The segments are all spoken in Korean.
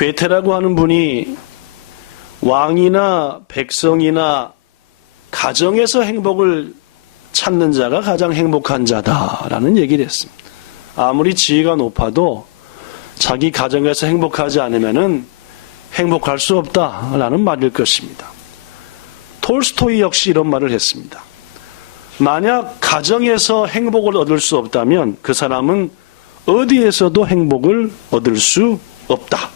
괴테라고 하는 분이 왕이나 백성이나 가정에서 행복을 찾는 자가 가장 행복한 자다라는 얘기를 했습니다. 아무리 지위가 높아도 자기 가정에서 행복하지 않으면은 행복할 수 없다라는 말일 것입니다. 톨스토이 역시 이런 말을 했습니다. 만약 가정에서 행복을 얻을 수 없다면 그 사람은 어디에서도 행복을 얻을 수 없다.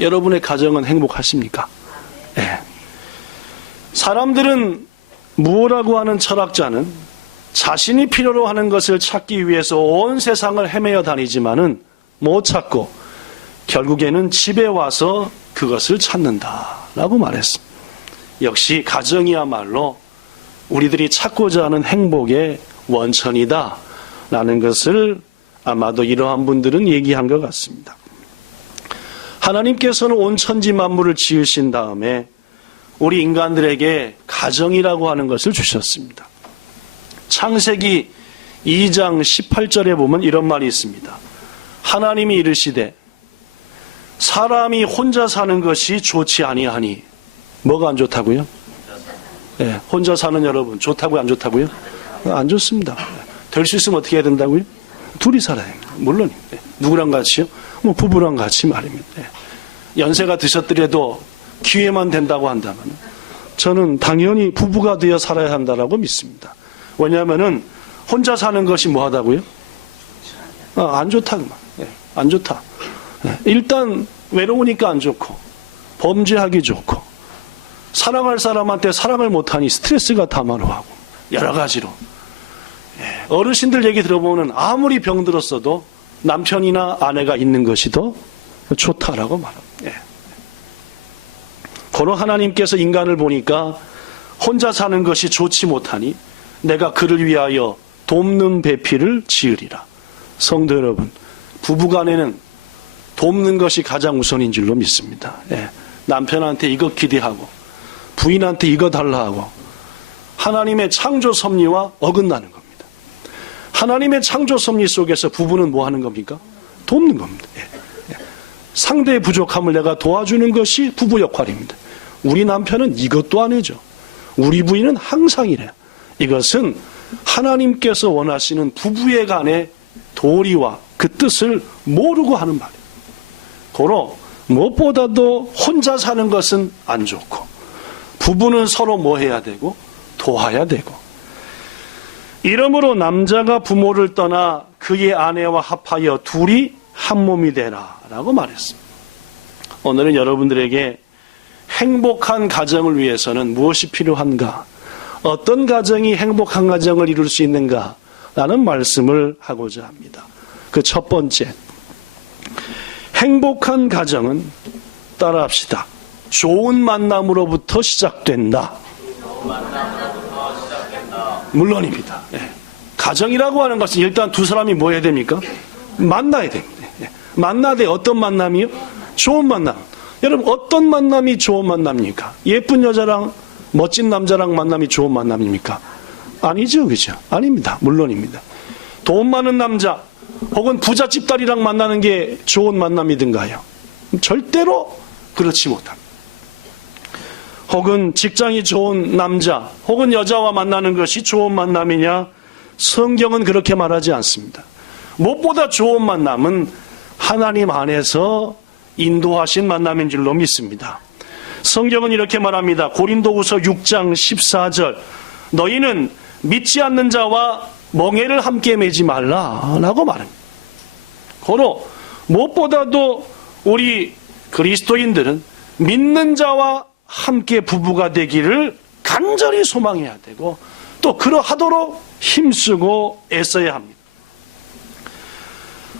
여러분의 가정은 행복하십니까? 네. 사람들은 무엇라고 하는 철학자는 자신이 필요로 하는 것을 찾기 위해서 온 세상을 헤매어 다니지만은 못 찾고 결국에는 집에 와서 그것을 찾는다라고 말했습니다. 역시 가정이야말로 우리들이 찾고자 하는 행복의 원천이다라는 것을 아마도 이러한 분들은 얘기한 것 같습니다. 하나님께서는 온 천지 만물을 지으신 다음에 우리 인간들에게 가정이라고 하는 것을 주셨습니다. 창세기 2장 18절에 보면 이런 말이 있습니다. 하나님이 이르시되 사람이 혼자 사는 것이 좋지 아니하니. 뭐가 안 좋다고요? 네, 혼자 사는 여러분 좋다고요, 안 좋다고요? 안 좋습니다. 될 수 있으면 어떻게 해야 된다고요? 둘이 살아야 합니다. 물론 누구랑 같이요? 뭐 부부랑 같이 말입니다. 연세가 드셨더라도 기회만 된다고 한다면 저는 당연히 부부가 되어 살아야 한다라고 믿습니다. 왜냐하면은 혼자 사는 것이 뭐하다고요? 안 좋다 그 말. 안 좋다. 일단 외로우니까 안 좋고 범죄하기 좋고 사랑할 사람한테 사랑을 못하니 스트레스가 다마로하고 여러 가지로 어르신들 얘기 들어보면 아무리 병들었어도 남편이나 아내가 있는 것이 더 좋다라고 말합니다. 고로 하나님께서 인간을 보니까 혼자 사는 것이 좋지 못하니 내가 그를 위하여 돕는 배필을 지으리라. 성도 여러분, 부부간에는 돕는 것이 가장 우선인 줄로 믿습니다. 남편한테 이거 기대하고 부인한테 이거 달라 하고 하나님의 창조 섭리와 어긋나는 겁니다. 하나님의 창조 섭리 속에서 부부는 뭐 하는 겁니까? 돕는 겁니다. 상대의 부족함을 내가 도와주는 것이 부부 역할입니다. 우리 남편은 이것도 안 해줘. 우리 부인은 항상 이래요. 이것은 하나님께서 원하시는 부부의 간의 도리와 그 뜻을 모르고 하는 말이에요. 고로 무엇보다도 혼자 사는 것은 안 좋고 부부는 서로 뭐 해야 되고 도와야 되고 이러므로 남자가 부모를 떠나 그의 아내와 합하여 둘이 한 몸이 되라 라고 말했습니다. 오늘은 여러분들에게 행복한 가정을 위해서는 무엇이 필요한가, 어떤 가정이 행복한 가정을 이룰 수 있는가 라는 말씀을 하고자 합니다. 그 첫 번째, 행복한 가정은 따라합시다. 좋은 만남으로부터 시작된다. 물론입니다. 가정이라고 하는 것은 일단 두 사람이 뭐 해야 됩니까? 만나야 됩니다. 만나되 어떤 만남이요? 좋은 만남. 여러분 어떤 만남이 좋은 만남입니까? 예쁜 여자랑 멋진 남자랑 만남이 좋은 만남입니까? 아니죠, 그죠? 아닙니다. 물론입니다. 돈 많은 남자 혹은 부잣집 딸이랑 만나는 게 좋은 만남이든가요? 절대로 그렇지 못합니다. 혹은 직장이 좋은 남자 혹은 여자와 만나는 것이 좋은 만남이냐? 성경은 그렇게 말하지 않습니다. 무엇보다 좋은 만남은 하나님 안에서 인도하신 만남인 줄로 믿습니다. 성경은 이렇게 말합니다. 고린도후서 6장 14절 너희는 믿지 않는 자와 멍에를 함께 매지 말라라고 말합니다. 고로 무엇보다도 우리 그리스도인들은 믿는 자와 함께 부부가 되기를 간절히 소망해야 되고 또 그러하도록 힘쓰고 애써야 합니다.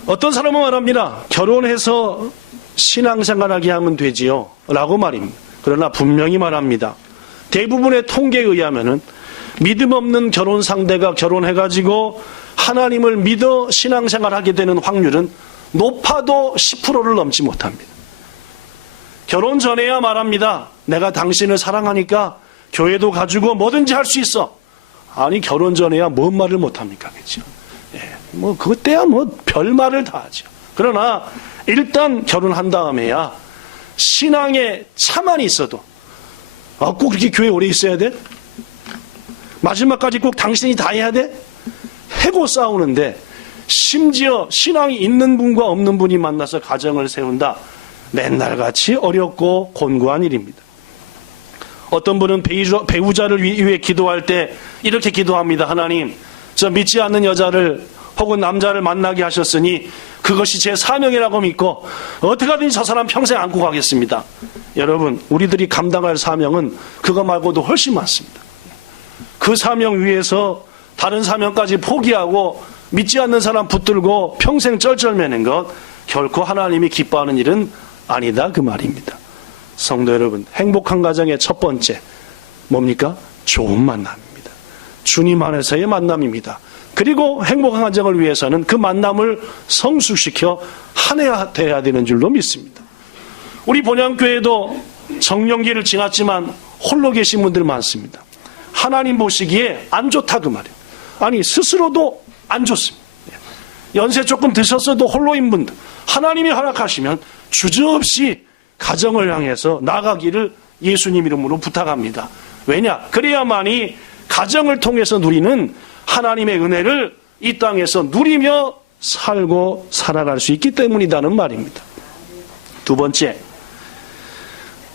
어떤 사람은 말합니다. 결혼해서 신앙생활하게 하면 되지요 라고 말입니다. 그러나 분명히 말합니다. 대부분의 통계에 의하면은 믿음 없는 결혼 상대가 결혼해가지고 하나님을 믿어 신앙생활하게 되는 확률은 높아도 10%를 넘지 못합니다. 결혼 전에야 말합니다. 내가 당신을 사랑하니까 교회도 가지고 뭐든지 할 수 있어. 아니 결혼 전에야 뭔 말을 못합니까? 그렇죠? 뭐 그때야 뭐 별말을 다 하죠. 그러나 일단 결혼한 다음에야 신앙에 차만 있어도 꼭 그렇게 교회 오래 있어야 돼? 마지막까지 꼭 당신이 다 해야 돼? 해고 싸우는데 심지어 신앙이 있는 분과 없는 분이 만나서 가정을 세운다. 맨날같이 어렵고 곤고한 일입니다. 어떤 분은 배우자를 위해 기도할 때 이렇게 기도합니다. 하나님, 저 믿지 않는 여자를 혹은 남자를 만나게 하셨으니 그것이 제 사명이라고 믿고 어떻게 하든지 저 사람 평생 안고 가겠습니다. 여러분, 우리들이 감당할 사명은 그거 말고도 훨씬 많습니다. 그 사명 위해서 다른 사명까지 포기하고 믿지 않는 사람 붙들고 평생 쩔쩔매는 것 결코 하나님이 기뻐하는 일은 아니다, 그 말입니다. 성도 여러분, 행복한 가정의 첫 번째 뭡니까? 좋은 만남입니다. 주님 안에서의 만남입니다. 그리고 행복한 가정을 위해서는 그 만남을 성숙시켜 한 해야 되는 줄로 믿습니다. 우리 본향교회도 정년기를 지났지만 홀로 계신 분들 많습니다. 하나님 보시기에 안 좋다, 그 말이에요. 아니, 스스로도 안 좋습니다. 연세 조금 드셨어도 홀로인 분들, 하나님이 허락하시면 주저없이 가정을 향해서 나가기를 예수님 이름으로 부탁합니다. 왜냐? 그래야만이 가정을 통해서 누리는 하나님의 은혜를 이 땅에서 누리며 살고 살아갈 수 있기 때문이라는 말입니다. 두 번째,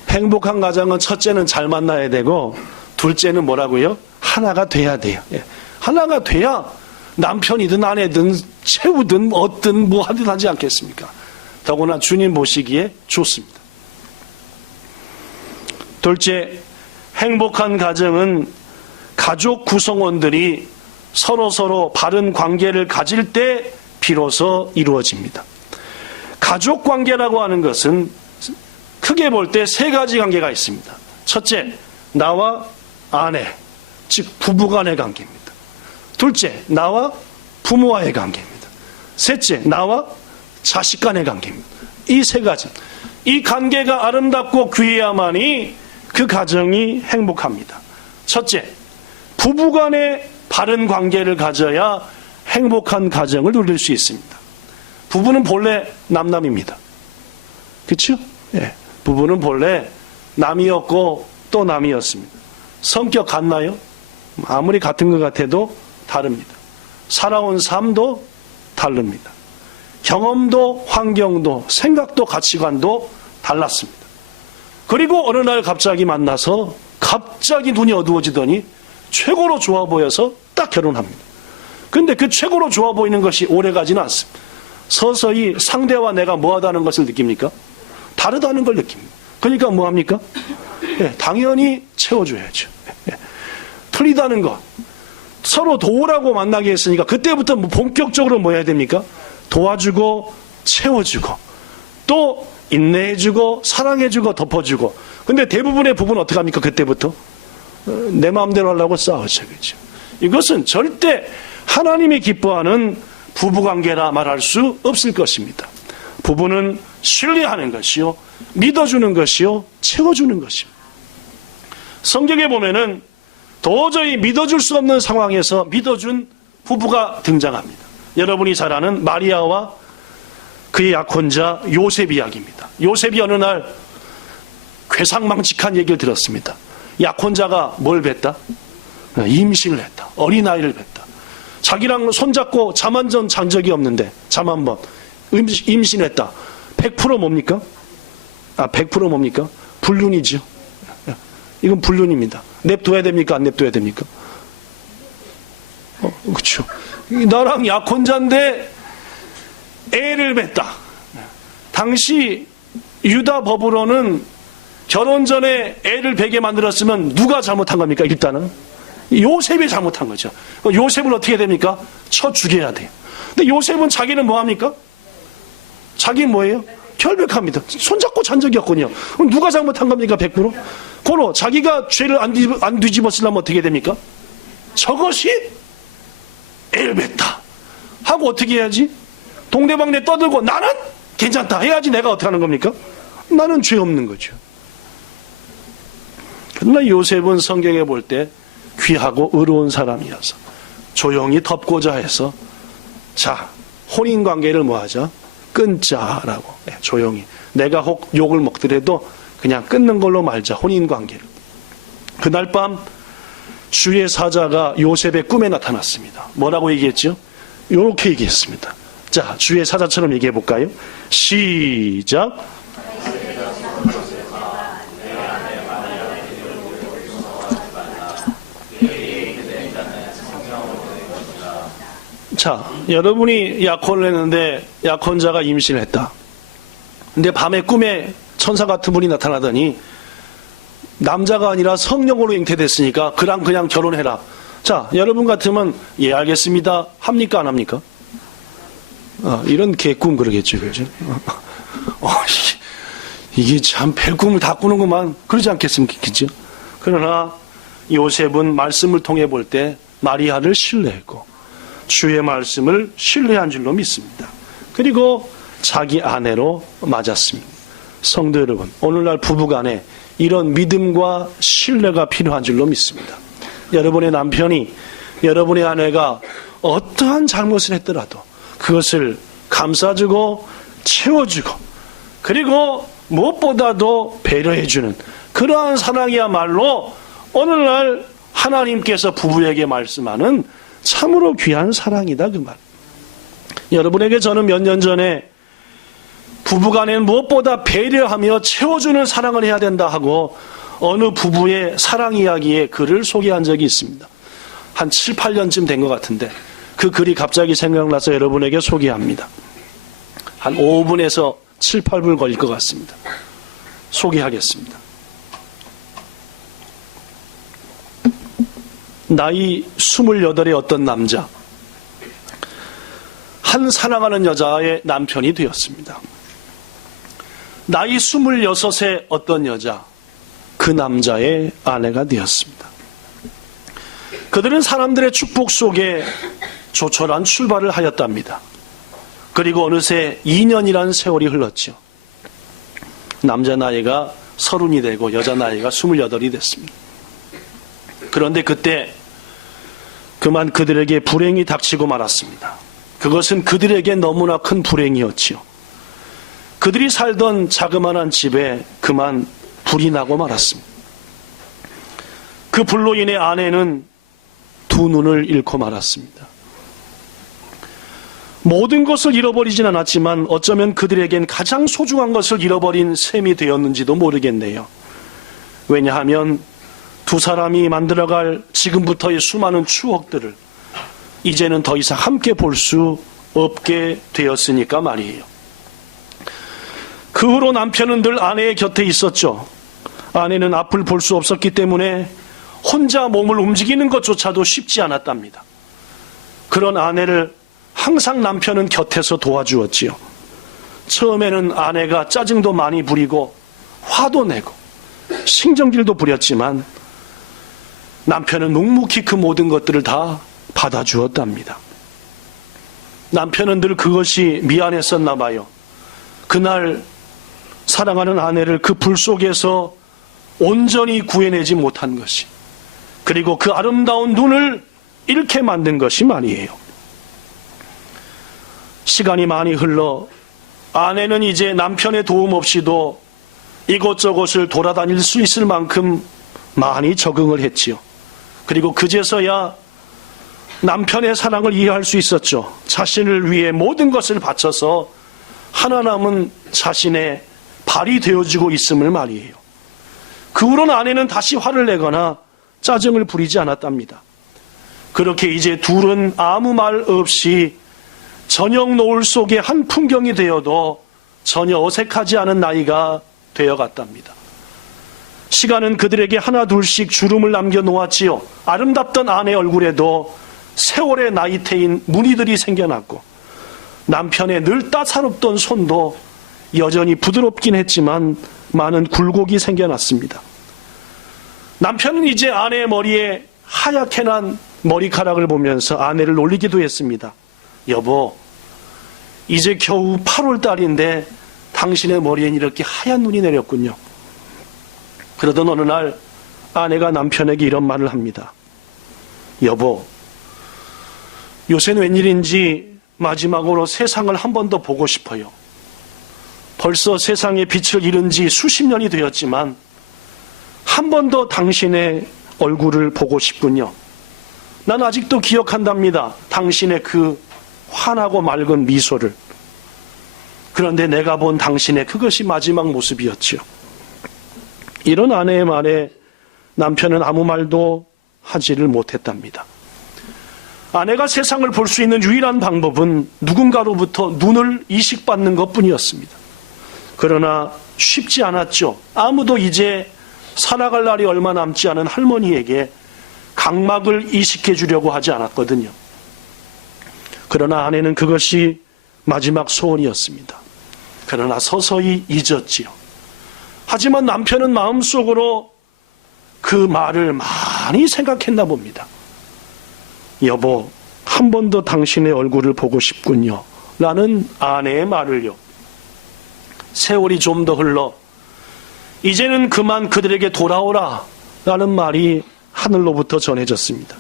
행복한 가정은 첫째는 잘 만나야 되고 둘째는 뭐라고요? 하나가 돼야 돼요. 하나가 돼야 남편이든 아내든 채우든 얻든 뭐 하든 하지 않겠습니까? 더구나 주님 보시기에 좋습니다. 둘째, 행복한 가정은 가족 구성원들이 서로 바른 관계를 가질 때 비로소 이루어집니다. 가족 관계라고 하는 것은 크게 볼 때 세 가지 관계가 있습니다. 첫째, 나와 아내, 즉 부부간의 관계입니다. 둘째, 나와 부모와의 관계입니다. 셋째, 나와 자식 간의 관계입니다. 이 세 가지, 이 관계가 아름답고 귀해야만이 그 가정이 행복합니다. 첫째, 부부간의 바른 관계를 가져야 행복한 가정을 누릴 수 있습니다. 부부는 본래 남남입니다. 그렇죠? 예. 부부는 본래 남이었고 또 남이었습니다. 성격 같나요? 아무리 같은 것 같아도 다릅니다. 살아온 삶도 다릅니다. 경험도 환경도 생각도 가치관도 달랐습니다. 그리고 어느 날 갑자기 만나서 갑자기 눈이 어두워지더니 최고로 좋아 보여서 딱 결혼합니다. 근데 그 최고로 좋아 보이는 것이 오래가지는 않습니다. 서서히 상대와 내가 뭐하다는 것을 느낍니까? 다르다는 걸 느낍니다. 그러니까 뭐합니까? 당연히 채워줘야죠. 틀리다는 것, 서로 도우라고 만나게 했으니까 그때부터 본격적으로 뭐 해야 됩니까? 도와주고 채워주고 또 인내해주고 사랑해주고 덮어주고. 근데 대부분의 부부는 어떻게 합니까? 그때부터 내 마음대로 하려고 싸우죠. 그렇죠? 이것은 절대 하나님이 기뻐하는 부부관계라 말할 수 없을 것입니다. 부부는 신뢰하는 것이요, 믿어주는 것이요, 채워주는 것입니다. 성경에 보면은 도저히 믿어줄 수 없는 상황에서 믿어준 부부가 등장합니다. 여러분이 잘 아는 마리아와 그의 약혼자 요셉 이야기입니다. 요셉이 어느 날 괴상망측한 얘기를 들었습니다. 약혼자가 뭘 뵀다? 임신을 했다. 어린아이를 뵀다. 자기랑 손잡고 잠 한 번 잔 적이 없는데 잠 한 번 임신했다. 100% 뭡니까? 100% 뭡니까? 불륜이죠. 이건 불륜입니다. 냅둬야 됩니까? 안 냅둬야 됩니까? 그렇죠. 나랑 약혼자인데 애를 뱉다. 당시 유다 법으로는 결혼 전에 애를 베게 만들었으면 누가 잘못한 겁니까? 일단은 요셉이 잘못한 거죠. 요셉을 어떻게 해야 됩니까? 쳐 죽여야 돼요. 근데 요셉은 자기는 뭐합니까? 자기는 뭐예요? 결백합니다. 손잡고 잔 적이 없군요. 그럼 누가 잘못한 겁니까? 100%? 고로 자기가 죄를 안 뒤집었으려면 어떻게 됩니까? 저것이 애를 뱉다 하고 어떻게 해야지? 동네방네 떠들고 나는 괜찮다 해야지. 내가 어떻게 하는 겁니까? 나는 죄 없는 거죠. 그러나 요셉은 성경에 볼 때 귀하고 의로운 사람이어서 조용히 덮고자 해서 자, 혼인관계를 뭐 하자? 끊자라고. 조용히. 내가 혹 욕을 먹더라도 그냥 끊는 걸로 말자. 혼인관계를. 그날 밤 주의 사자가 요셉의 꿈에 나타났습니다. 뭐라고 얘기했죠? 이렇게 얘기했습니다. 자, 주의 사자처럼 얘기해 볼까요? 시작. 자, 여러분이 약혼을 했는데 약혼자가 임신을 했다. 근데 밤에 꿈에 천사 같은 분이 나타나더니 남자가 아니라 성령으로 잉태됐으니까 그냥 결혼해라. 자, 여러분 같으면 예 알겠습니다 합니까 안 합니까? 이런 개꿈 그러겠죠, 그죠? 이게 참 별꿈을 다 꾸는구만 그러지 않겠습니까? 그죠? 그러나 요셉은 말씀을 통해 볼 때 마리아를 신뢰했고 주의 말씀을 신뢰한 줄로 믿습니다. 그리고 자기 아내로 맞았습니다. 성도 여러분, 오늘날 부부간에 이런 믿음과 신뢰가 필요한 줄로 믿습니다. 여러분의 남편이, 여러분의 아내가 어떠한 잘못을 했더라도 그것을 감싸주고 채워주고 그리고 무엇보다도 배려해주는 그러한 사랑이야말로 오늘날 하나님께서 부부에게 말씀하는 참으로 귀한 사랑이다 그 말. 여러분에게 저는 몇 년 전에 부부간에 무엇보다 배려하며 채워주는 사랑을 해야 된다 하고 어느 부부의 사랑 이야기에 글을 소개한 적이 있습니다. 한 7, 8년쯤 된 것 같은데 그 글이 갑자기 생각나서 여러분에게 소개합니다. 한 5분에서 7, 8분 걸릴 것 같습니다. 소개하겠습니다. 나이 28의 어떤 남자, 한 사랑하는 여자의 남편이 되었습니다. 나이 26의 어떤 여자, 그 남자의 아내가 되었습니다. 그들은 사람들의 축복 속에 조촐한 출발을 하였답니다. 그리고 어느새 2년이라는 세월이 흘렀죠. 남자 나이가 30이 되고 여자 나이가 28이 됐습니다. 그런데 그때 그만 그들에게 불행이 닥치고 말았습니다. 그것은 그들에게 너무나 큰 불행이었지요. 그들이 살던 자그마한 집에 그만 불이 나고 말았습니다. 그 불로 인해 아내는 두 눈을 잃고 말았습니다. 모든 것을 잃어버리진 않았지만 어쩌면 그들에겐 가장 소중한 것을 잃어버린 셈이 되었는지도 모르겠네요. 왜냐하면 두 사람이 만들어갈 지금부터의 수많은 추억들을 이제는 더 이상 함께 볼 수 없게 되었으니까 말이에요. 그 후로 남편은 늘 아내의 곁에 있었죠. 아내는 앞을 볼 수 없었기 때문에 혼자 몸을 움직이는 것조차도 쉽지 않았답니다. 그런 아내를 항상 남편은 곁에서 도와주었지요. 처음에는 아내가 짜증도 많이 부리고 화도 내고 신경질도 부렸지만 남편은 묵묵히 그 모든 것들을 다 받아주었답니다. 남편은 늘 그것이 미안했었나 봐요. 그날 사랑하는 아내를 그 불 속에서 온전히 구해내지 못한 것이, 그리고 그 아름다운 눈을 잃게 만든 것이 말이에요. 시간이 많이 흘러 아내는 이제 남편의 도움 없이도 이곳저곳을 돌아다닐 수 있을 만큼 많이 적응을 했지요. 그리고 그제서야 남편의 사랑을 이해할 수 있었죠. 자신을 위해 모든 것을 바쳐서 하나 남은 자신의 발이 되어주고 있음을 말이에요. 그 후로는 아내는 다시 화를 내거나 짜증을 부리지 않았답니다. 그렇게 이제 둘은 아무 말 없이 저녁 노을 속의 한 풍경이 되어도 전혀 어색하지 않은 나이가 되어갔답니다. 시간은 그들에게 하나 둘씩 주름을 남겨놓았지요. 아름답던 아내 얼굴에도 세월의 나이테인 무늬들이 생겨났고 남편의 늘 따사롭던 손도 여전히 부드럽긴 했지만 많은 굴곡이 생겨났습니다. 남편은 이제 아내의 머리에 하얗게 난 머리카락을 보면서 아내를 놀리기도 했습니다. 여보, 이제 겨우 8월 달인데 당신의 머리엔 이렇게 하얀 눈이 내렸군요. 그러던 어느 날 아내가 남편에게 이런 말을 합니다. 여보, 요새는 웬일인지 마지막으로 세상을 한 번 더 보고 싶어요. 벌써 세상의 빛을 잃은 지 수십 년이 되었지만 한 번 더 당신의 얼굴을 보고 싶군요. 난 아직도 기억한답니다. 당신의 그 환하고 맑은 미소를. 그런데 내가 본 당신의 그것이 마지막 모습이었지요. 이런 아내의 말에 남편은 아무 말도 하지를 못했답니다. 아내가 세상을 볼 수 있는 유일한 방법은 누군가로부터 눈을 이식받는 것뿐이었습니다. 그러나 쉽지 않았죠. 아무도 이제 살아갈 날이 얼마 남지 않은 할머니에게 각막을 이식해 주려고 하지 않았거든요. 그러나 아내는 그것이 마지막 소원이었습니다. 그러나 서서히 잊었지요. 하지만 남편은 마음속으로 그 말을 많이 생각했나 봅니다. 여보, 한 번 더 당신의 얼굴을 보고 싶군요. 라는 아내의 말을요. 세월이 좀 더 흘러 이제는 그만 그들에게 돌아오라 라는 말이 하늘로부터 전해졌습니다.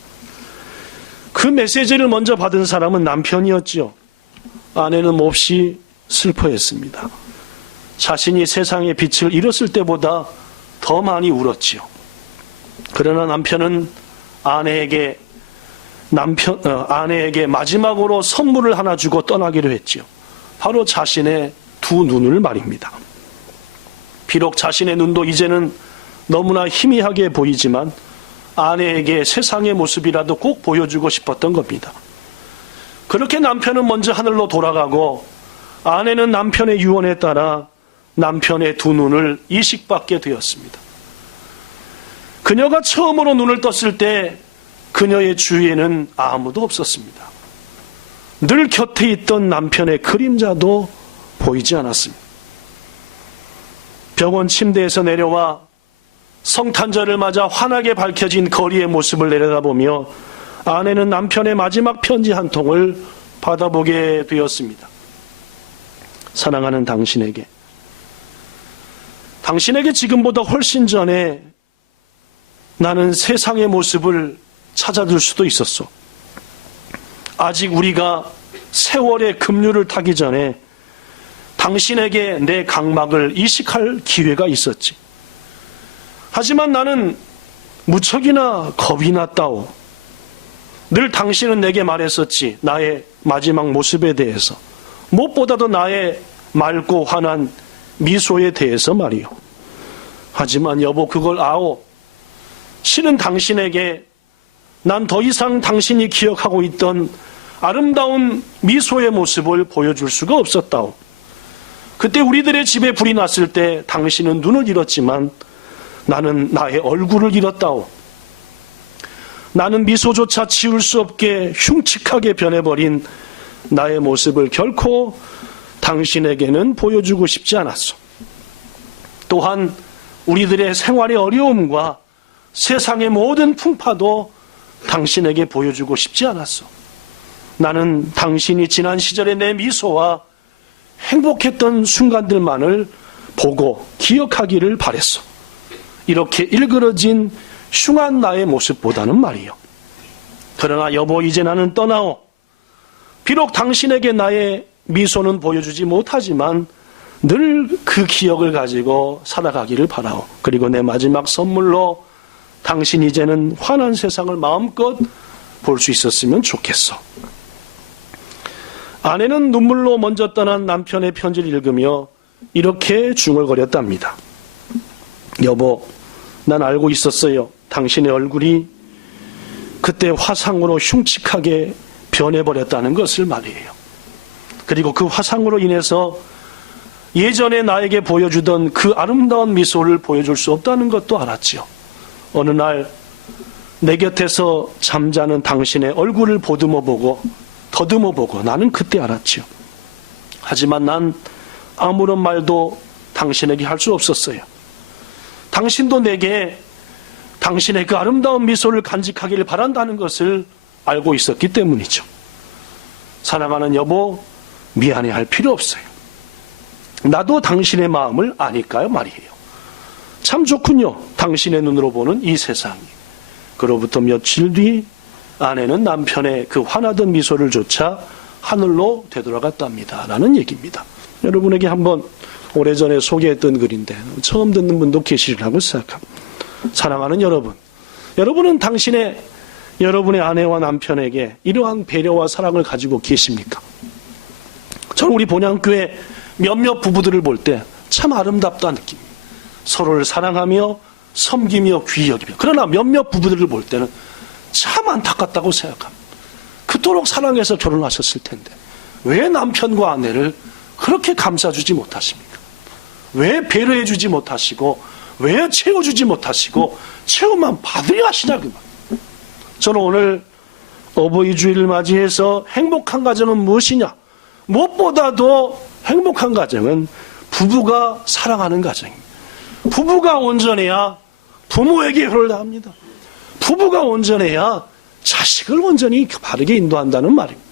그 메시지를 먼저 받은 사람은 남편이었지요. 아내는 몹시 슬퍼했습니다. 자신이 세상의 빛을 잃었을 때보다 더 많이 울었지요. 그러나 남편은 아내에게 마지막으로 선물을 하나 주고 떠나기로 했지요. 바로 자신의 두 눈을 말입니다. 비록 자신의 눈도 이제는 너무나 희미하게 보이지만 아내에게 세상의 모습이라도 꼭 보여주고 싶었던 겁니다. 그렇게 남편은 먼저 하늘로 돌아가고 아내는 남편의 유언에 따라 남편의 두 눈을 이식받게 되었습니다. 그녀가 처음으로 눈을 떴을 때 그녀의 주위에는 아무도 없었습니다. 늘 곁에 있던 남편의 그림자도 보이지 않았습니다. 병원 침대에서 내려와 성탄절을 맞아 환하게 밝혀진 거리의 모습을 내려다보며 아내는 남편의 마지막 편지 한 통을 받아보게 되었습니다. 사랑하는 당신에게 지금보다 훨씬 전에 나는 세상의 모습을 찾아줄 수도 있었어. 아직 우리가 세월의 급류를 타기 전에 당신에게 내 각막을 이식할 기회가 있었지. 하지만 나는 무척이나 겁이 났다오. 늘 당신은 내게 말했었지. 나의 마지막 모습에 대해서. 무엇보다도 나의 맑고 환한 미소에 대해서 말이요. 하지만 여보, 그걸 아오. 실은 당신에게 난 더 이상 당신이 기억하고 있던 아름다운 미소의 모습을 보여줄 수가 없었다오. 그때 우리들의 집에 불이 났을 때 당신은 눈을 잃었지만 나는 나의 얼굴을 잃었다오. 나는 미소조차 지울 수 없게 흉측하게 변해버린 나의 모습을 결코 당신에게는 보여주고 싶지 않았어. 또한 우리들의 생활의 어려움과 세상의 모든 풍파도 당신에게 보여주고 싶지 않았어. 나는 당신이 지난 시절의 내 미소와 행복했던 순간들만을 보고 기억하기를 바랬어. 이렇게 일그러진 흉한 나의 모습보다는 말이요. 그러나 여보, 이제 나는 떠나오. 비록 당신에게 나의 미소는 보여주지 못하지만 늘 그 기억을 가지고 살아가기를 바라오. 그리고 내 마지막 선물로 당신 이제는 환한 세상을 마음껏 볼 수 있었으면 좋겠어. 아내는 눈물로 먼저 떠난 남편의 편지를 읽으며 이렇게 중얼거렸답니다. 여보, 난 알고 있었어요. 당신의 얼굴이 그때 화상으로 흉측하게 변해버렸다는 것을 말이에요. 그리고 그 화상으로 인해서 예전에 나에게 보여주던 그 아름다운 미소를 보여줄 수 없다는 것도 알았지요. 어느 날 내 곁에서 잠자는 당신의 얼굴을 더듬어보고 나는 그때 알았지요. 하지만 난 아무런 말도 당신에게 할 수 없었어요. 당신도 내게 당신의 그 아름다운 미소를 간직하기를 바란다는 것을 알고 있었기 때문이죠. 사랑하는 여보, 미안해할 필요 없어요. 나도 당신의 마음을 아니까요 말이에요. 참 좋군요. 당신의 눈으로 보는 이 세상이. 그로부터 며칠 뒤 아내는 남편의 그 환하던 미소를 조차 하늘로 되돌아갔답니다. 라는 얘기입니다. 여러분에게 한번 오래전에 소개했던 글인데 처음 듣는 분도 계시리라고 생각합니다. 사랑하는 여러분, 여러분은 여러분의 아내와 남편에게 이러한 배려와 사랑을 가지고 계십니까? 저는 우리 본향교회 몇몇 부부들을 볼 때 참 아름답다는 느낌입니다. 서로를 사랑하며 섬기며 귀히 여기며. 그러나 몇몇 부부들을 볼 때는 참 안타깝다고 생각합니다. 그토록 사랑해서 결혼하셨을 텐데 왜 남편과 아내를 그렇게 감싸주지 못하십니까? 왜 배려해주지 못하시고 왜 채워주지 못하시고 채워만 받으려 하시냐 그 말. 저는 오늘 어버이 주일을 맞이해서 행복한 가정은 무엇이냐? 무엇보다도 행복한 가정은 부부가 사랑하는 가정입니다. 부부가 온전해야 부모에게 효를 다합니다. 부부가 온전해야 자식을 온전히 바르게 인도한다는 말입니다.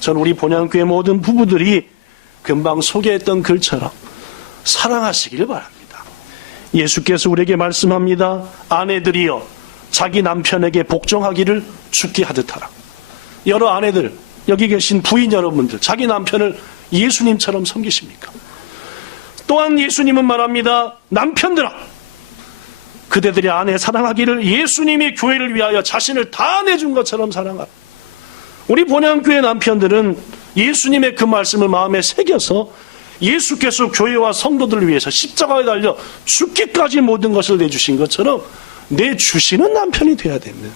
저는 우리 본향교회 모든 부부들이 금방 소개했던 글처럼 사랑하시길 바랍니다. 예수께서 우리에게 말씀합니다. 아내들이여 자기 남편에게 복종하기를 죽게 하듯 하라. 여러 아내들, 여기 계신 부인 여러분들, 자기 남편을 예수님처럼 섬기십니까? 또한 예수님은 말합니다. 남편들아, 그대들이 아내 사랑하기를 예수님이 교회를 위하여 자신을 다 내준 것처럼 사랑하라. 우리 본향교회 남편들은 예수님의 그 말씀을 마음에 새겨서 예수께서 교회와 성도들을 위해서 십자가에 달려 죽기까지 모든 것을 내주신 것처럼 내주시는 남편이 돼야 됩니다.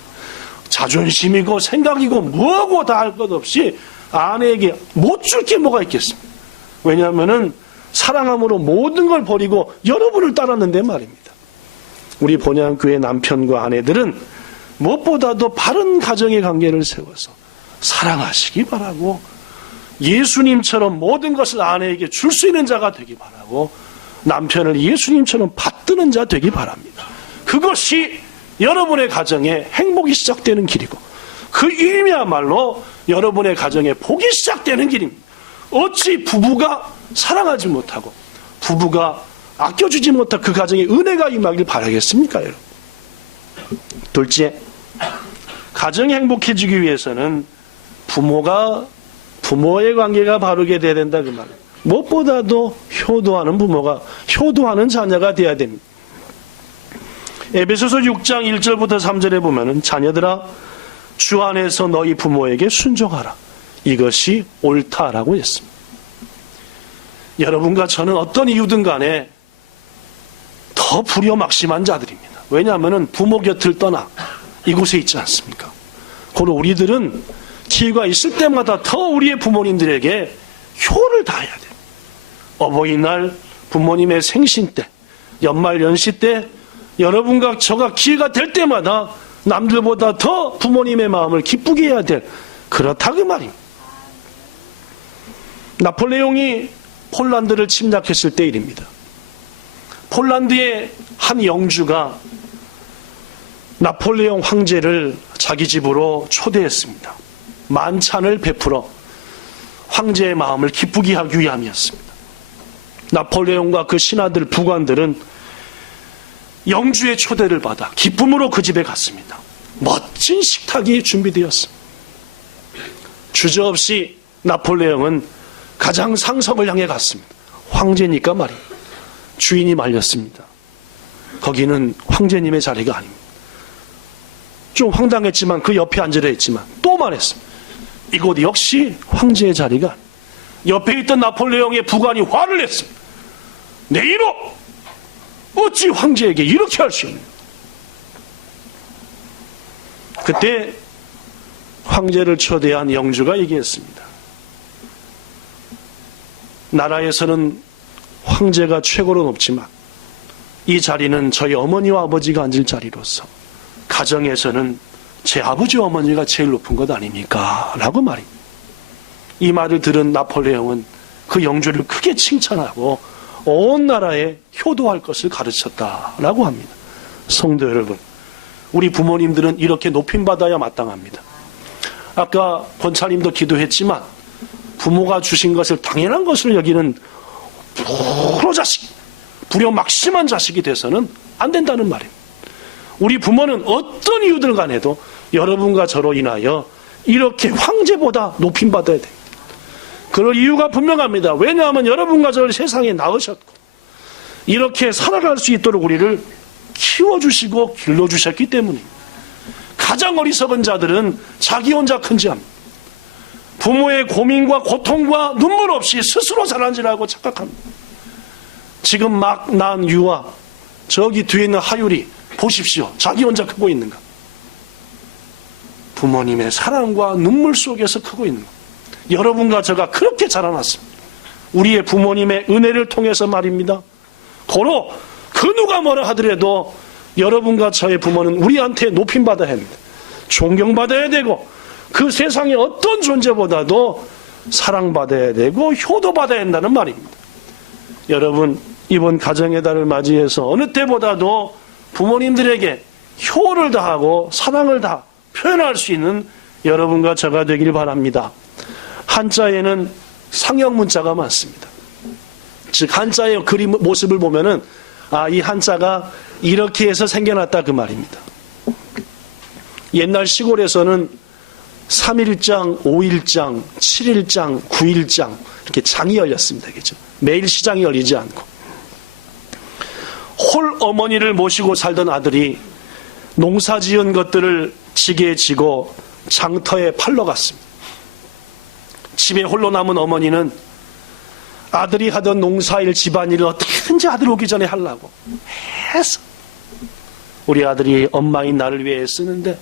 자존심이고 생각이고 뭐하고 다 할 것 없이 아내에게 못 줄 게 뭐가 있겠습니까? 왜냐하면은 사랑함으로 모든 걸 버리고 여러분을 따랐는데 말입니다. 우리 본향교회 남편과 아내들은 무엇보다도 바른 가정의 관계를 세워서 사랑하시기 바라고 예수님처럼 모든 것을 아내에게 줄 수 있는 자가 되기 바라고 남편을 예수님처럼 받드는 자 되기 바랍니다. 그것이 여러분의 가정에 행복이 시작되는 길이고 그 일이야말로 여러분의 가정에 복이 시작되는 길입니다. 어찌 부부가 사랑하지 못하고 부부가 아껴주지 못한 그 가정에 은혜가 임하길 바라겠습니까, 여러분? 둘째, 가정이 행복해지기 위해서는 부모의 관계가 바르게 돼야 된다 그 말이에요. 무엇보다도 효도하는 부모가 효도하는 자녀가 돼야 됩니다. 에베소서 6장 1절부터 3절에 보면은 자녀들아 주 안에서 너희 부모에게 순종하라. 이것이 옳다라고 했습니다. 여러분과 저는 어떤 이유든 간에 더 불효막심한 자들입니다. 왜냐하면 부모 곁을 떠나 이곳에 있지 않습니까? 고로 우리들은 기회가 있을 때마다 더 우리의 부모님들에게 효를 다해야 돼요. 어버이날, 부모님의 생신 때, 연말 연시 때 여러분과 저가 기회가 될 때마다 남들보다 더 부모님의 마음을 기쁘게 해야 될 그렇다 그 말입니다. 나폴레옹이 폴란드를 침략했을 때 일입니다. 폴란드의 한 영주가 나폴레옹 황제를 자기 집으로 초대했습니다. 만찬을 베풀어 황제의 마음을 기쁘게 하기 위함이었습니다. 나폴레옹과 그 신하들, 부관들은 영주의 초대를 받아 기쁨으로 그 집에 갔습니다. 멋진 식탁이 준비되었습니다. 주저없이 나폴레옹은 가장 상석을 향해 갔습니다. 황제니까 말이에요. 주인이 말렸습니다. 거기는 황제님의 자리가 아닙니다. 좀 황당했지만 그 옆에 앉으려 했지만 또 말했습니다. 이곳 역시 황제의 자리가 아닙니다. 옆에 있던 나폴레옹의 부관이 화를 냈습니다. 내 이놈! 어찌 황제에게 이렇게 할 수 있는? 그때 황제를 초대한 영주가 얘기했습니다. 나라에서는 황제가 최고로 높지만 이 자리는 저희 어머니와 아버지가 앉을 자리로서 가정에서는 제 아버지 어머니가 제일 높은 것 아닙니까? 라고 말입니다. 이 말을 들은 나폴레옹은 그 영주를 크게 칭찬하고 온 나라에 효도할 것을 가르쳤다라고 합니다. 성도 여러분, 우리 부모님들은 이렇게 높임받아야 마땅합니다. 아까 권사님도 기도했지만 부모가 주신 것을 당연한 것을 여기는 불효자식, 불효막심한 자식이 돼서는 안 된다는 말입니다. 우리 부모는 어떤 이유들 간에도 여러분과 저로 인하여 이렇게 황제보다 높임받아야 됩니다. 그럴 이유가 분명합니다. 왜냐하면 여러분과 저를 세상에 낳으셨고 이렇게 살아갈 수 있도록 우리를 키워주시고 길러주셨기 때문입니다. 가장 어리석은 자들은 자기 혼자 큰지합니다. 부모의 고민과 고통과 눈물 없이 스스로 잘한지라고 착각합니다. 지금 막 낳은 유아, 저기 뒤에 있는 하율이 보십시오. 자기 혼자 크고 있는가? 부모님의 사랑과 눈물 속에서 크고 있는 것. 여러분과 저가 그렇게 자라났습니다. 우리의 부모님의 은혜를 통해서 말입니다. 고로 그 누가 뭐라 하더라도 여러분과 저의 부모는 우리한테 높임받아야 합니다. 존경받아야 되고 그 세상의 어떤 존재보다도 사랑받아야 되고 효도받아야 한다는 말입니다. 여러분, 이번 가정의 달을 맞이해서 어느 때보다도 부모님들에게 효를 다하고 사랑을 다 표현할 수 있는 여러분과 저가 되길 바랍니다. 한자에는 상형 문자가 많습니다. 즉 한자의 그림 모습을 보면은 이 한자가 이렇게 해서 생겨났다 그 말입니다. 옛날 시골에서는 3일장, 5일장, 7일장, 9일장 이렇게 장이 열렸습니다. 그렇죠? 매일 시장이 열리지 않고 홀 어머니를 모시고 살던 아들이 농사 지은 것들을 지게에 지고 장터에 팔러 갔습니다. 집에 홀로 남은 어머니는 아들이 하던 농사일 집안일을 어떻게든지 아들 오기 전에 하려고 해서 우리 아들이 엄마인 나를 위해 쓰는데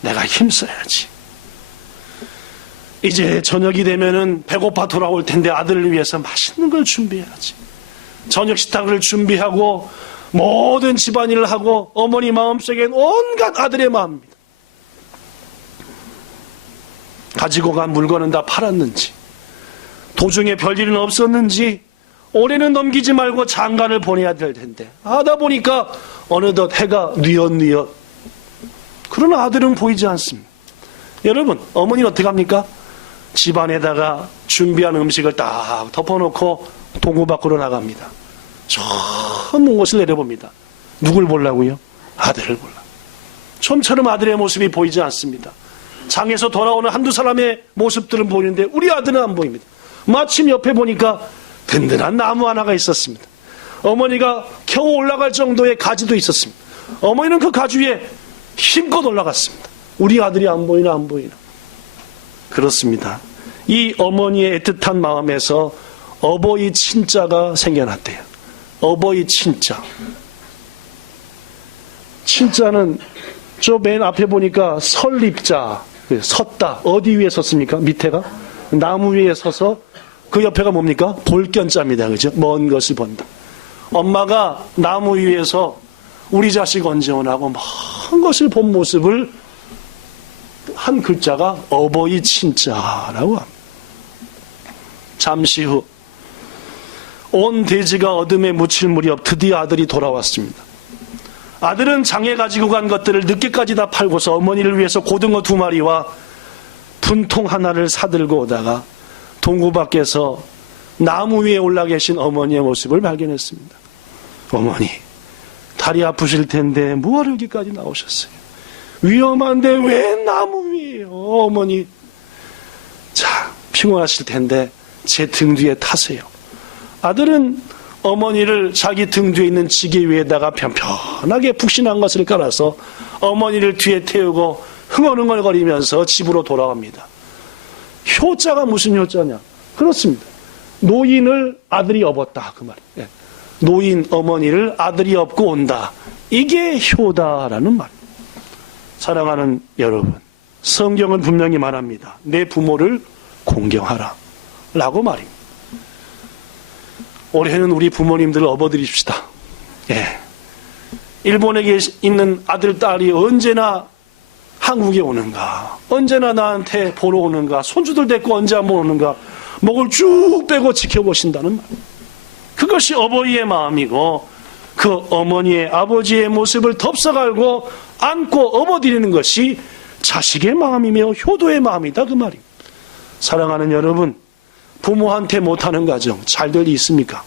내가 힘써야지. 이제 저녁이 되면은 배고파 돌아올 텐데 아들을 위해서 맛있는 걸 준비해야지. 저녁 식탁을 준비하고 모든 집안일을 하고 어머니 마음속엔 온갖 아들의 마음입니다. 가지고 간 물건은 다 팔았는지 도중에 별일은 없었는지 올해는 넘기지 말고 장가를 보내야 될 텐데 하다 보니까 어느덧 해가 뉘엿뉘엿. 그러나 아들은 보이지 않습니다. 여러분, 어머니는 어떻게 합니까? 집안에다가 준비한 음식을 딱 덮어놓고 동구 밖으로 나갑니다. 저 먼 곳을 내려봅니다. 누굴 보려고요? 아들을 보려고. 좀처럼 아들의 모습이 보이지 않습니다. 장에서 돌아오는 한두 사람의 모습들은 보이는데 우리 아들은 안 보입니다. 마침 옆에 보니까 든든한 나무 하나가 있었습니다. 어머니가 겨우 올라갈 정도의 가지도 있었습니다. 어머니는 그 가지 위에 힘껏 올라갔습니다. 우리 아들이 안 보이나 안 보이나. 그렇습니다. 이 어머니의 애틋한 마음에서 어버이 친자가 생겨났대요. 어버이 친자. 친자는 저 맨 앞에 보니까 설립자, 섰다. 어디 위에 섰습니까? 밑에가? 나무 위에 서서 그 옆에가 뭡니까? 볼견자입니다. 그죠? 먼 것을 본다. 엄마가 나무 위에서 우리 자식 언제 오나고 먼 것을 본 모습을 한 글자가 어버이 친자라고 합니다. 잠시 후 온 대지가 어둠에 묻힐 무렵 드디어 아들이 돌아왔습니다. 아들은 장에 가지고 간 것들을 늦게까지 다 팔고서 어머니를 위해서 고등어 2마리와 분통 하나를 사들고 오다가 동구 밖에서 나무 위에 올라 계신 어머니의 모습을 발견했습니다. 어머니, 다리 아프실 텐데 뭐하러 여기까지 나오셨어요? 위험한데 왜 나무 위에요, 어머니? 자, 피곤하실 텐데 제 등 뒤에 타세요. 아들은 어머니를 자기 등 뒤에 있는 지게 위에다가 편편하게 푹신한 것을 깔아서 어머니를 뒤에 태우고 흥얼흥얼거리면서 집으로 돌아갑니다. 효자가 무슨 효자냐? 그렇습니다. 노인을 아들이 업었다, 그 말이에요. 노인 어머니를 아들이 업고 온다. 이게 효다라는 말입니다. 사랑하는 여러분, 성경은 분명히 말합니다. 내 부모를 공경하라 라고 말입니다. 올해는 우리 부모님들을 업어드립시다. 예. 일본에 있는 아들, 딸이 언제나 한국에 오는가, 언제나 나한테 보러 오는가, 손주들 데리고 언제 한번 오는가, 목을 쭉 빼고 지켜보신다는 말. 그것이 어버이의 마음이고 그 어머니의, 아버지의 모습을 덥석알고 안고 업어드리는 것이 자식의 마음이며 효도의 마음이다, 그 말입니다. 사랑하는 여러분, 부모한테 못하는 가정 잘 될 리 있습니까?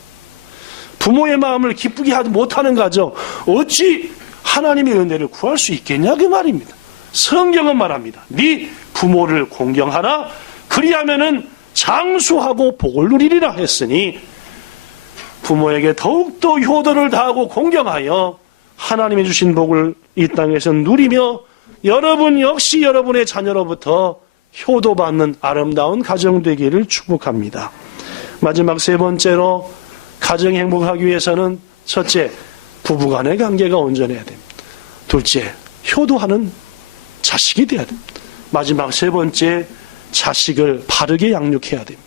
부모의 마음을 기쁘게 하지 못하는 가정 어찌 하나님의 은혜를 구할 수 있겠냐, 그 말입니다. 성경은 말합니다. 네 부모를 공경하라. 그리하면은 장수하고 복을 누리리라 했으니 부모에게 더욱더 효도를 다하고 공경하여 하나님이 주신 복을 이 땅에서 누리며 여러분 역시 여러분의 자녀로부터 효도받는 아름다운 가정 되기를 축복합니다. 마지막 세 번째로 가정이 행복하기 위해서는 첫째, 부부간의 관계가 온전해야 됩니다. 둘째, 효도하는 자식이 돼야 됩니다. 마지막 세 번째, 자식을 바르게 양육해야 됩니다.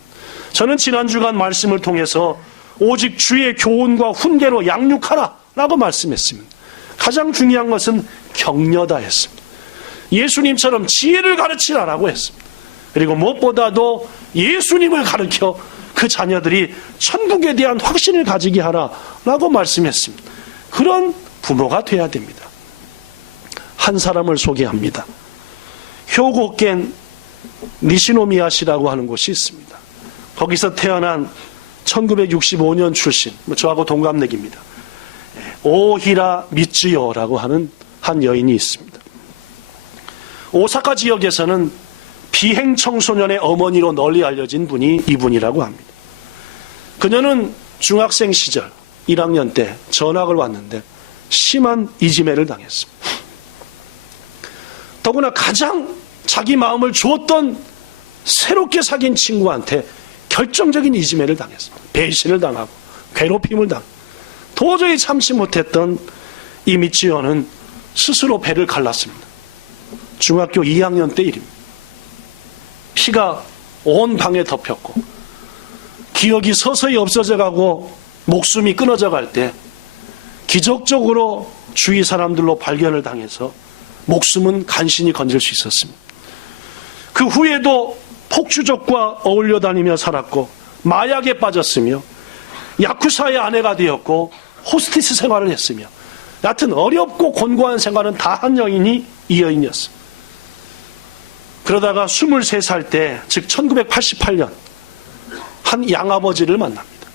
저는 지난 주간 말씀을 통해서 오직 주의 교훈과 훈계로 양육하라 라고 말씀했습니다. 가장 중요한 것은 격려다 했습니다. 예수님처럼 지혜를 가르치라라고 했습니다. 그리고 무엇보다도 예수님을 가르쳐 그 자녀들이 천국에 대한 확신을 가지게 하라라고 말씀했습니다. 그런 부모가 돼야 됩니다. 한 사람을 소개합니다. 효고겐 니시노미야시라고 하는 곳이 있습니다. 거기서 태어난 1965년 출신, 저하고 동갑내기입니다. 오히라 미츠요라고 하는 한 여인이 있습니다. 오사카 지역에서는 비행 청소년의 어머니로 널리 알려진 분이 이분이라고 합니다. 그녀는 중학생 시절 1학년 때 전학을 왔는데 심한 이지매를 당했습니다. 더구나 가장 자기 마음을 주었던 새롭게 사귄 친구한테 결정적인 이지매를 당했습니다. 배신을 당하고 괴롭힘을 당하고 도저히 참지 못했던 이 미치요는 스스로 배를 갈랐습니다. 중학교 2학년 때 일입니다. 피가 온 방에 덮였고 기억이 서서히 없어져가고 목숨이 끊어져 갈 때 기적적으로 주위 사람들로 발견을 당해서 목숨은 간신히 건질 수 있었습니다. 그 후에도 폭주족과 어울려 다니며 살았고 마약에 빠졌으며 야쿠사의 아내가 되었고 호스티스 생활을 했으며 여하튼 어렵고 곤고한 생활은 다 한 여인이 이 여인이었습니다. 그러다가 23살 때, 즉 1988년 한 양아버지를 만납니다.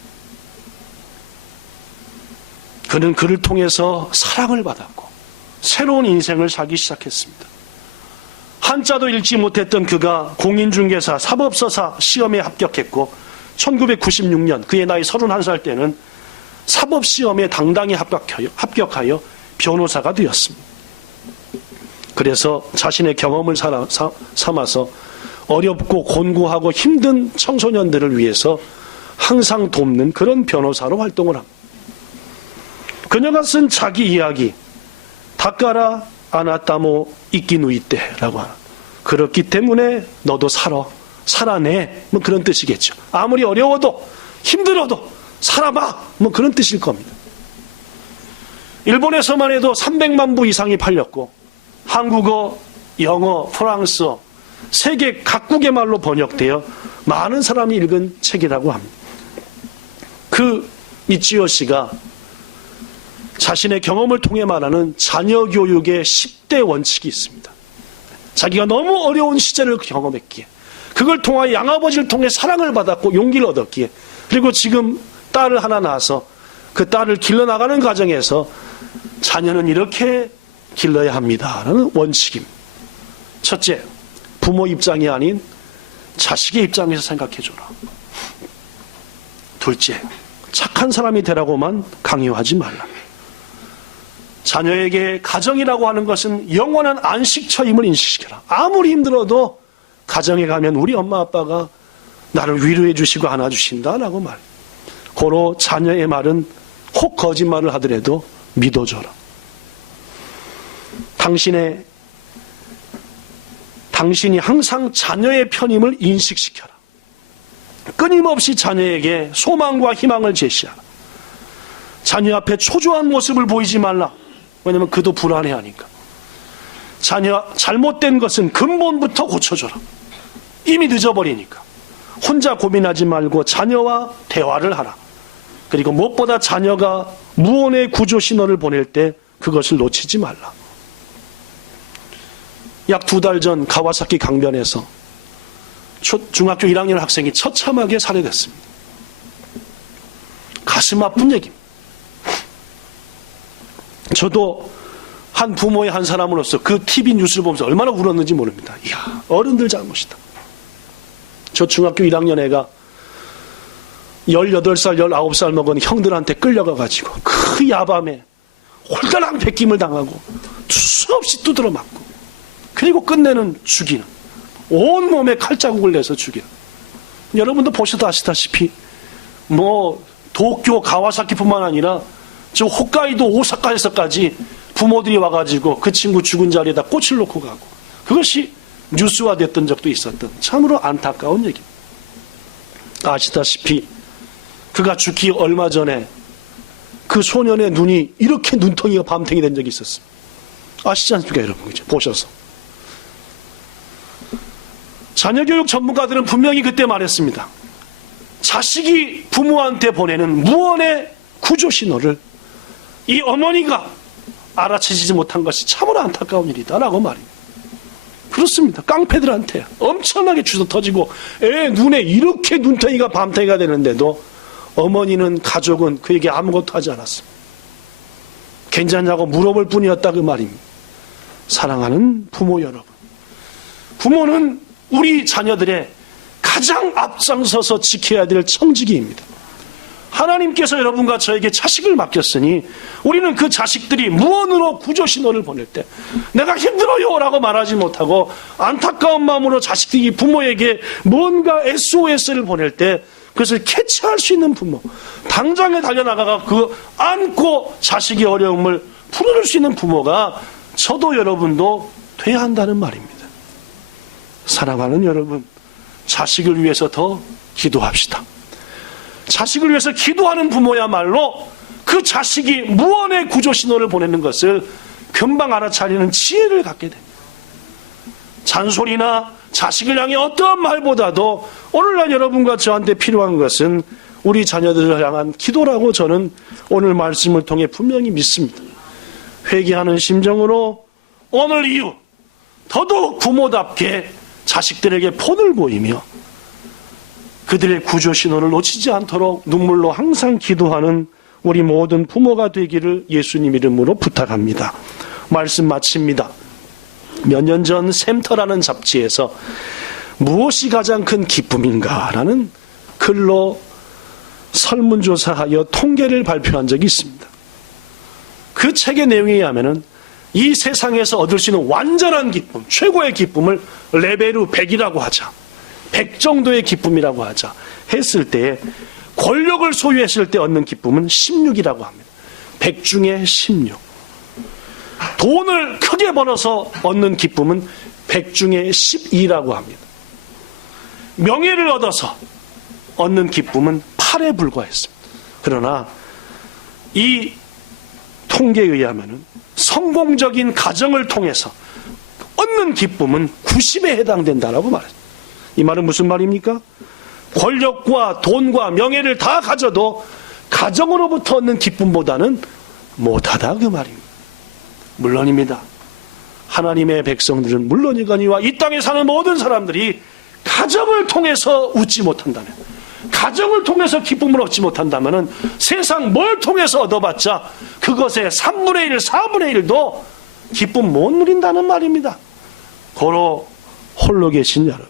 그는 그를 통해서 사랑을 받았고 새로운 인생을 살기 시작했습니다. 한자도 읽지 못했던 그가 공인중개사 사법서사 시험에 합격했고 1996년 그의 나이 31살 때는 사법시험에 당당히 합격하여 변호사가 되었습니다. 그래서 자신의 경험을 삼아서 어렵고 곤고하고 힘든 청소년들을 위해서 항상 돕는 그런 변호사로 활동을 합니다. 그녀가 쓴 자기 이야기 다까라 아나타모 이끼누이떼라고 하는, 그렇기 때문에 너도 살아내, 뭐 그런 뜻이겠죠. 아무리 어려워도 힘들어도 살아봐, 뭐 그런 뜻일 겁니다. 일본에서만 해도 300만 부 이상이 팔렸고 한국어, 영어, 프랑스어 세계 각국의 말로 번역되어 많은 사람이 읽은 책이라고 합니다. 그 미치요 씨가 자신의 경험을 통해 말하는 자녀 교육의 10대 원칙이 있습니다. 자기가 너무 어려운 시절을 경험했기에 그걸 통하여 양아버지를 통해 사랑을 받았고 용기를 얻었기에 그리고 지금 딸을 하나 낳아서 그 딸을 길러나가는 과정에서 자녀는 이렇게 길러야 합니다라는 원칙입니다. 첫째, 부모 입장이 아닌 자식의 입장에서 생각해줘라. 둘째, 착한 사람이 되라고만 강요하지 말라. 자녀에게 가정이라고 하는 것은 영원한 안식처임을 인식시켜라. 아무리 힘들어도 가정에 가면 우리 엄마 아빠가 나를 위로해 주시고 안아주신다라고 말. 고로 자녀의 말은 혹 거짓말을 하더라도 믿어줘라. 당신이 항상 자녀의 편임을 인식시켜라. 끊임없이 자녀에게 소망과 희망을 제시하라. 자녀 앞에 초조한 모습을 보이지 말라. 왜냐하면 그도 불안해하니까. 자녀 잘못된 것은 근본부터 고쳐줘라. 이미 늦어버리니까. 혼자 고민하지 말고 자녀와 대화를 하라. 그리고 무엇보다 자녀가 무언의 구조 신호를 보낼 때 그것을 놓치지 말라. 약 2달 전 가와사키 강변에서 중학교 1학년 학생이 처참하게 살해됐습니다. 가슴 아픈 얘기입니다. 저도 한 부모의 한 사람으로서 그 TV 뉴스를 보면서 얼마나 울었는지 모릅니다. 이야, 어른들 잘못이다. 저 중학교 1학년 애가 18살, 19살 먹은 형들한테 끌려가가지고 그 야밤에 홀가랑 베김을 당하고 수없이 두드러 맞고, 그리고 끝내는 죽이는, 온몸에 칼자국을 내서 죽이는. 여러분도 보셔도 아시다시피 도쿄 가와사키뿐만 아니라 저 홋카이도 오사카에서까지 부모들이 와가지고 그 친구 죽은 자리에다 꽃을 놓고 가고, 그것이 뉴스화됐던 적도 있었던 참으로 안타까운 얘기입니다. 아시다시피 그가 죽기 얼마 전에 그 소년의 눈이 이렇게 눈덩이가 밤탱이 된 적이 있었습니다. 아시지 않습니까, 여러분? 그죠? 보셔서. 자녀교육 전문가들은 분명히 그때 말했습니다. 자식이 부모한테 보내는 무언의 구조 신호를 이 어머니가 알아채지 못한 것이 참으로 안타까운 일이다라고 말입니다. 그렇습니다. 깡패들한테 엄청나게 주워 터지고 애 눈에 이렇게 눈덩이가 밤탱이가 되는데도 어머니는, 가족은 그에게 아무것도 하지 않았습니다. 괜찮냐고 물어볼 뿐이었다 그 말입니다. 사랑하는 부모 여러분, 부모는 우리 자녀들의 가장 앞장서서 지켜야 될 청지기입니다. 하나님께서 여러분과 저에게 자식을 맡겼으니 우리는 그 자식들이 무언으로 구조신호를 보낼 때 내가 힘들어요 라고 말하지 못하고 안타까운 마음으로 자식들이 부모에게 뭔가 SOS를 보낼 때 그것을 캐치할 수 있는 부모, 당장에 달려나가가 그 안고 자식의 어려움을 풀어줄 수 있는 부모가 저도 여러분도 돼야 한다는 말입니다. 사랑하는 여러분, 자식을 위해서 더 기도합시다. 자식을 위해서 기도하는 부모야말로 그 자식이 무언의 구조신호를 보내는 것을 금방 알아차리는 지혜를 갖게 됩니다. 잔소리나 자식을 향해 어떠한 말보다도 오늘날 여러분과 저한테 필요한 것은 우리 자녀들을 향한 기도라고 저는 오늘 말씀을 통해 분명히 믿습니다. 회개하는 심정으로 오늘 이후 더더욱 부모답게 자식들에게 본을 보이며 그들의 구조신호를 놓치지 않도록 눈물로 항상 기도하는 우리 모든 부모가 되기를 예수님 이름으로 부탁합니다. 말씀 마칩니다. 몇 년 전 샘터라는 잡지에서 무엇이 가장 큰 기쁨인가라는 글로 설문조사하여 통계를 발표한 적이 있습니다. 그 책의 내용에 의하면 이 세상에서 얻을 수 있는 완전한 기쁨, 최고의 기쁨을 레벨로 100이라고 하자, 100 정도의 기쁨이라고 하자 했을 때 권력을 소유했을 때 얻는 기쁨은 16이라고 합니다. 100 중에 16. 돈을 크게 벌어서 얻는 기쁨은 100 중에 12라고 합니다. 명예를 얻어서 얻는 기쁨은 8에 불과했습니다. 그러나 이 통계에 의하면 성공적인 가정을 통해서 얻는 기쁨은 90에 해당된다라고 말해요. 이 말은 무슨 말입니까? 권력과 돈과 명예를 다 가져도 가정으로부터 얻는 기쁨보다는 못하다 그 말입니다. 물론입니다. 하나님의 백성들은 물론이거니와 이 땅에 사는 모든 사람들이 가정을 통해서 웃지 못한다면, 가정을 통해서 기쁨을 얻지 못한다면 세상 뭘 통해서 얻어봤자 그것의 3분의 1, 4분의 1도 기쁨 못 누린다는 말입니다. 고로 홀로 계신 여러분,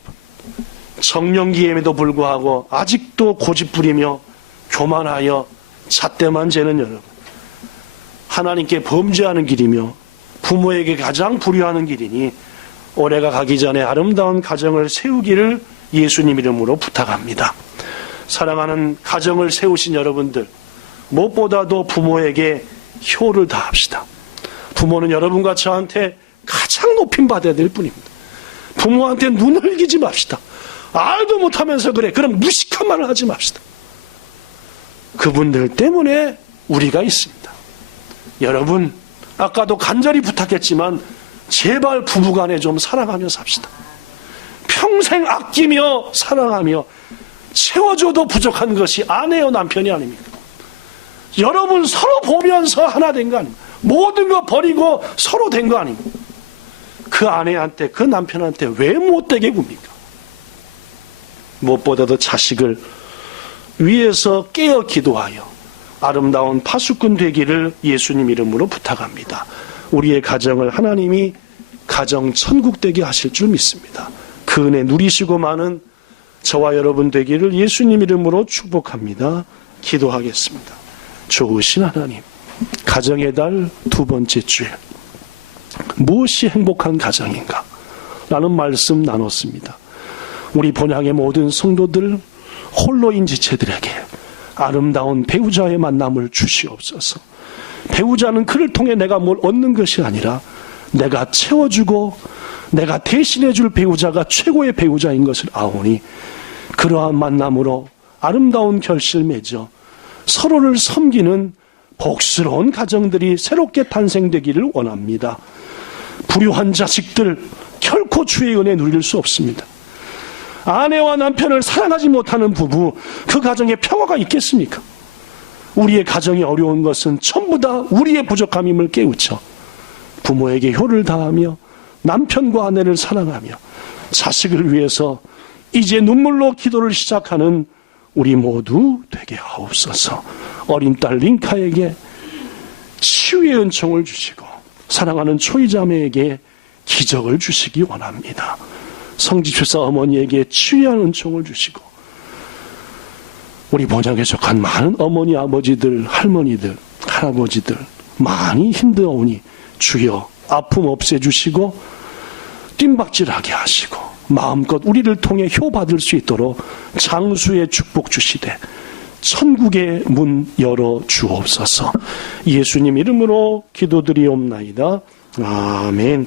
청년기에도 불구하고 아직도 고집부리며 교만하여 잣대만 재는 여러분, 하나님께 범죄하는 길이며 부모에게 가장 불효하는 길이니 올해가 가기 전에 아름다운 가정을 세우기를 예수님 이름으로 부탁합니다. 사랑하는 가정을 세우신 여러분들, 무엇보다도 부모에게 효를 다합시다. 부모는 여러분과 저한테 가장 높임 받아야 될 뿐입니다. 부모한테 눈을 흘기지 맙시다. 알도 못하면서 그래, 그럼 무식한 말을 하지 맙시다. 그분들 때문에 우리가 있습니다. 여러분, 아까도 간절히 부탁했지만 제발 부부간에 좀 사랑하며 삽시다. 평생 아끼며 사랑하며 채워줘도 부족한 것이 아내요 남편이 아닙니까? 여러분 서로 보면서 하나 된 거 아닙니까? 모든 거 버리고 서로 된 거 아닙니까? 그 아내한테, 그 남편한테 왜 못되게 굽니까? 무엇보다도 자식을 위해서 깨어 기도하여 아름다운 파수꾼 되기를 예수님 이름으로 부탁합니다. 우리의 가정을 하나님이 가정 천국 되게 하실 줄 믿습니다. 그 은혜 누리시고 많은 저와 여러분 되기를 예수님 이름으로 축복합니다. 기도하겠습니다. 좋으신 하나님, 가정의 달 두 번째 주일, 무엇이 행복한 가정인가? 라는 말씀 나눴습니다. 우리 본향의 모든 성도들, 홀로인 지체들에게 아름다운 배우자의 만남을 주시옵소서. 배우자는 그를 통해 내가 뭘 얻는 것이 아니라 내가 채워주고 내가 대신해줄 배우자가 최고의 배우자인 것을 아오니 그러한 만남으로 아름다운 결실을 맺어 서로를 섬기는 복스러운 가정들이 새롭게 탄생되기를 원합니다. 불효한 자식들 결코 주의 은혜 누릴 수 없습니다. 아내와 남편을 사랑하지 못하는 부부, 그 가정에 평화가 있겠습니까? 우리의 가정이 어려운 것은 전부 다 우리의 부족함임을 깨우쳐 부모에게 효를 다하며 남편과 아내를 사랑하며 자식을 위해서 이제 눈물로 기도를 시작하는 우리 모두 되게 하옵소서. 어린 딸 링카에게 치유의 은총을 주시고 사랑하는 초이자매에게 기적을 주시기 원합니다. 성지주사 어머니에게 치유한 은총을 주시고 우리 본향에 속한 많은 어머니, 아버지들, 할머니들, 할아버지들 많이 힘들어오니 주여 아픔 없애주시고 뜀박질하게 하시고 마음껏 우리를 통해 효받을 수 있도록 장수의 축복 주시되 천국의 문 열어 주옵소서. 예수님 이름으로 기도드리옵나이다. 아멘.